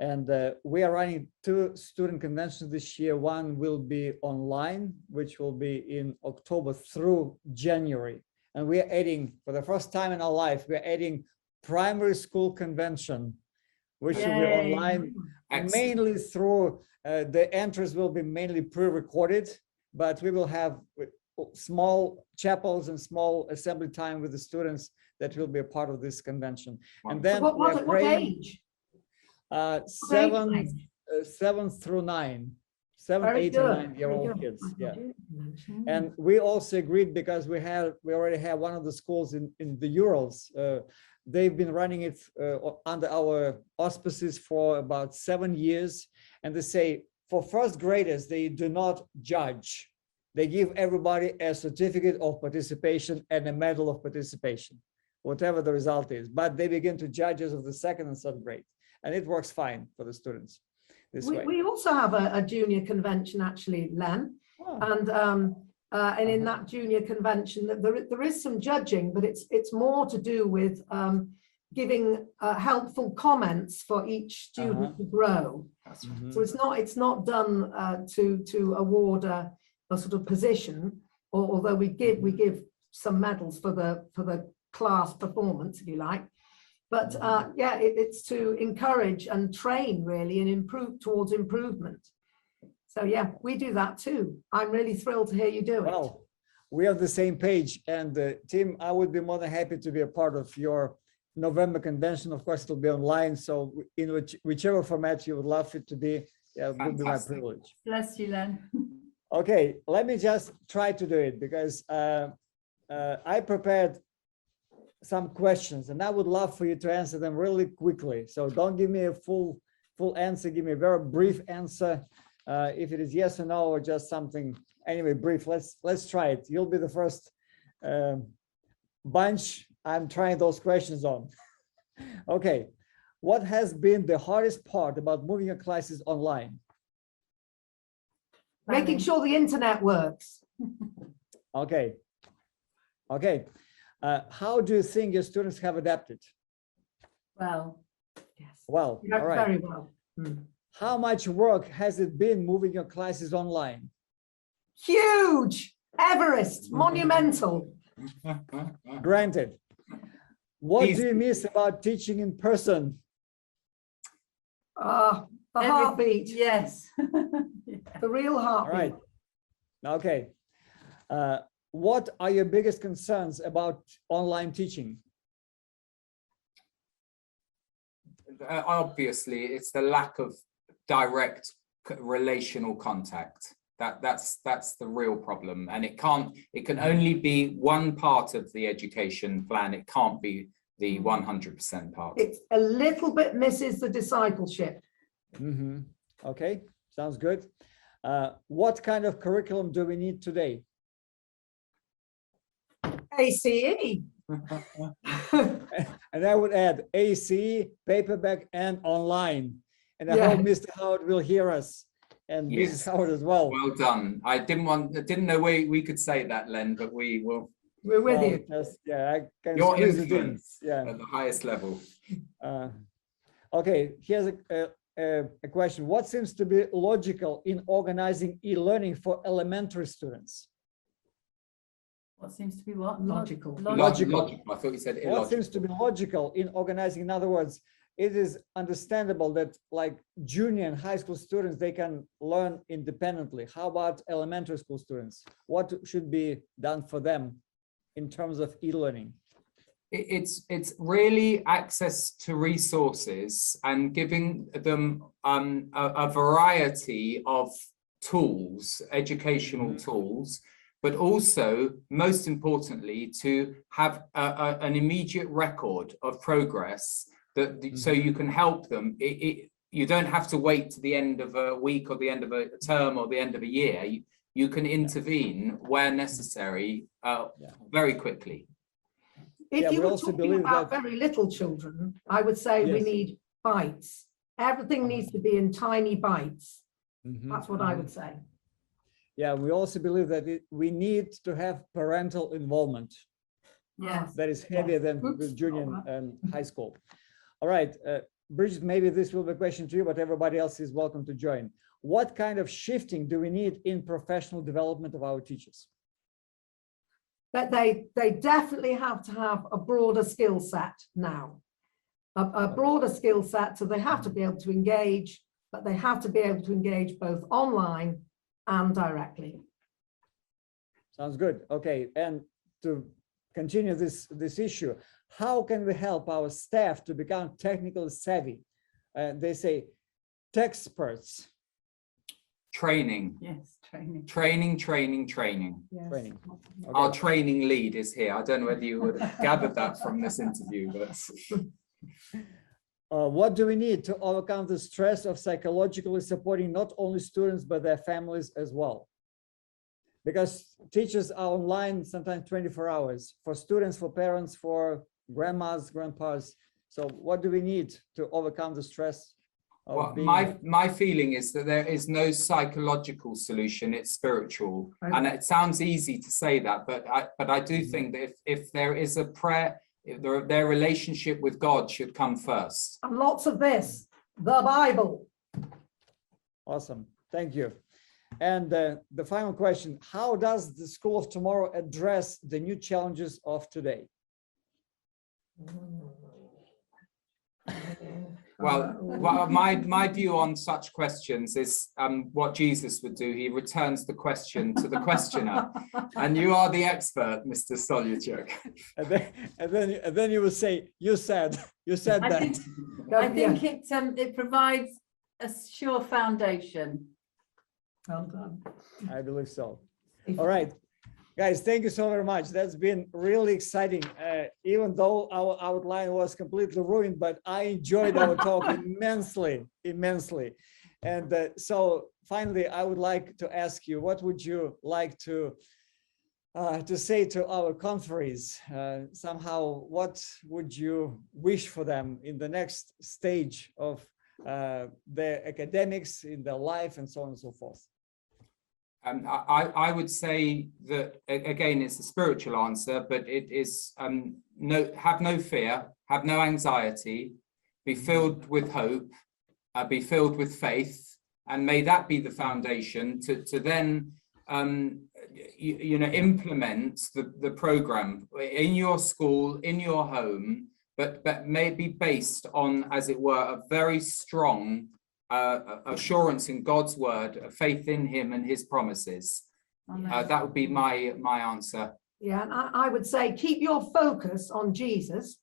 And we are running 2 student conventions this year. One will be online, which will be in October through January. And we are adding, for the first time in our life, we're adding primary school convention, which will be online. Excellent. Mainly through, the entries will be mainly pre-recorded, but we will have small chapels and small assembly time with the students that will be a part of this convention. And then what age? 7 through 9, 7, 8, and 9-year-old kids. Yeah. And we also agreed, because we already have one of the schools in the Urals. They've been running it under our auspices for about 7 years. And they say for first graders, they do not judge. They give everybody a certificate of participation and a medal of participation, whatever the result is. But they begin to judge as of the 2nd and 3rd grade. And it works fine for the students this way. We also have a junior convention, actually, Len. And in that junior convention, there is some judging, but it's more to do with giving helpful comments for each student to grow. So it's not done to award a sort of position, although we give some medals for the class performance, if you like. But yeah, it's to encourage and train, really, and improve towards improvement. So yeah, we do that too. I'm really thrilled to hear you do it. Well, we are on the same page. And Tim, I would be more than happy to be a part of your November convention. Of course, it'll be online. So in whichever format you would love it to be, yeah, it would be my privilege. Bless you, Len. Okay, let me just try to do it, because I prepared some questions and I would love for you to answer them really quickly. So don't give me a full answer, give me a very brief answer. If it is yes or no, or just something, anyway, brief. Let's try it. You'll be the first bunch I'm trying those questions on. Okay, what has been the hardest part about moving your classes online? Making sure the internet works. Okay. How do you think your students have adapted? Well, yes. Well, all right. Very well. How much work has it been moving your classes online? Huge, Everest, monumental. Granted. What do you miss about teaching in person? The heartbeat. Yes. The real heartbeat. All right. Okay. What are your biggest concerns about online teaching? Obviously, it's the lack of direct relational contact. That's the real problem, and it can only be one part of the education plan. It can't be the 100% part. It's a little bit misses the discipleship. Okay, sounds good. What kind of curriculum do we need today? ACE. And I would add ACE, paperback, and online. And I hope Mr. Howard will hear us, and Yes. Mrs. Howard as well. Well done. I didn't know we could say that, Len, but we will. We're with you. I can Your squeeze it in. influence Yeah. at the highest level. Okay, here's a question. What seems to be logical in organizing e-learning for elementary students? What seems to be what? Logical. Logical. I thought you said illogical. What seems to be logical in organizing? In other words, it is understandable that like junior and high school students, they can learn independently. How about elementary school students? What should be done for them in terms of e-learning? It's really access to resources and giving them a variety of tools, educational tools, but also, most importantly, to have an immediate record of progress that so you can help them. You don't have to wait to the end of a week or the end of a term or the end of a year. You can intervene where necessary very quickly. If you were talking about very little children, I would say we need bites. Everything needs to be in tiny bites. That's what I would say. Yeah, we also believe that we need to have parental involvement. Yes. That is heavier than with junior and high school. All right, Bridget, maybe this will be a question to you, but everybody else is welcome to join. What kind of shifting do we need in professional development of our teachers? That they definitely have to have a broader skill set now, a broader skill set. So they have to be able to engage, but they have to be able to engage both online and directly. Sounds good. Okay, and to continue this issue, how can we help our staff to become technically savvy? They say techsperts. Training. Yes, training. Training. Yes. Training. Okay. Our training lead is here. I don't know whether you would have gathered that from this interview, but what do we need to overcome the stress of psychologically supporting not only students, but their families as well? Because teachers are online sometimes 24 hours for students, for parents, for grandmas, grandpas. So what do we need to overcome the stress? well, being... my feeling is that there is no psychological solution, it's spiritual. And it sounds easy to say that, but I do think that if there is a prayer, their relationship with God should come first. And lots of this, the Bible. Awesome, thank you. And the final question, how does the School of Tomorrow address the new challenges of today? Well, my view on such questions is what Jesus would do. He returns the question to the questioner, and you are the expert, Mr. Stolichuk. And then you will say, you said that. I think it provides a sure foundation. Well done. I believe so. All right, guys, thank you so very much. That's been really exciting. Even though our outline was completely ruined, but I enjoyed our talk immensely. And so finally, I would like to ask you, what would you like to say to our conferees? Somehow, what would you wish for them in the next stage of their academics, in their life, and so on and so forth? I would say that, again, it's a spiritual answer, but it is have no fear, have no anxiety, be filled with hope, be filled with faith, and may that be the foundation to then implement the program in your school, in your home, but may be based on, as it were, a very strong assurance in God's word, faith in him and his promises. That would be my answer. Yeah, and I would say keep your focus on Jesus,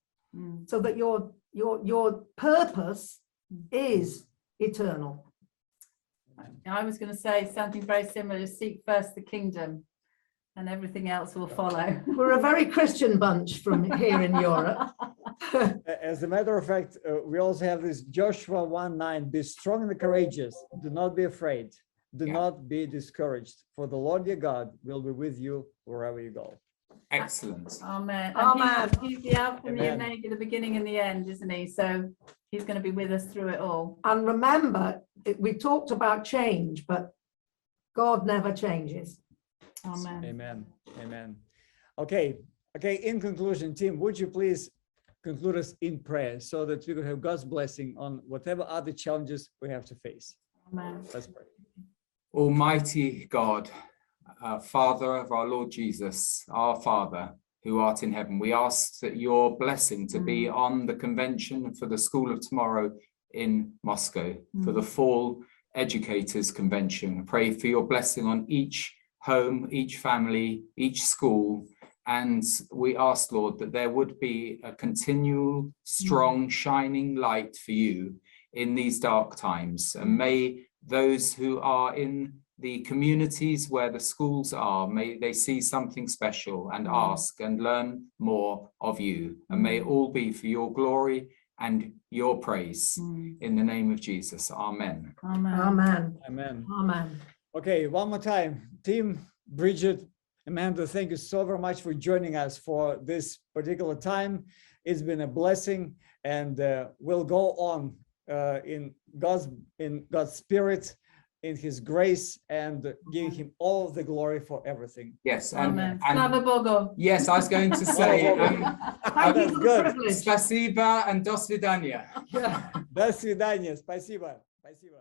so that your purpose is eternal. I was going to say something very similar: seek first the kingdom, and everything else will follow. We're a very Christian bunch from here in Europe. As a matter of fact, we also have this Joshua 1:9, be strong and courageous, do not be afraid. Do not be discouraged, for the Lord your God will be with you wherever you go. Excellent. Amen. Amen. He's the Alpha and the Amen. Omega, the beginning and the end, isn't he? So he's going to be with us through it all. And remember, we talked about change, but God never changes. Amen. Amen. Amen. Okay. In conclusion, Tim, would you please conclude us in prayer so that we could have God's blessing on whatever other challenges we have to face? Amen. Let's pray. Almighty God, Father of our Lord Jesus, our Father, who art in heaven, we ask that your blessing to be on the convention for the School of Tomorrow in Moscow, for the Fall Educators Convention. Pray for your blessing on each home, each family, each school. And we ask, Lord, that there would be a continual, strong, shining light for you in these dark times. And may those who are in the communities where the schools are, may they see something special and ask and learn more of you. And may it all be for your glory and your praise. In the name of Jesus. Amen. Amen. Amen. Amen. Amen. Okay, one more time. Tim, Bridget, Amanda, thank you so very much for joining us for this particular time. It's been a blessing, and we'll go on in God's spirit, in his grace, and give him all the glory for everything. Yes. Amen. Slava Bogu. Yes, I was going to say, Thank you for the good. privilege. Spasiba and do svidania. До свидания. Спасибо. Спасибо.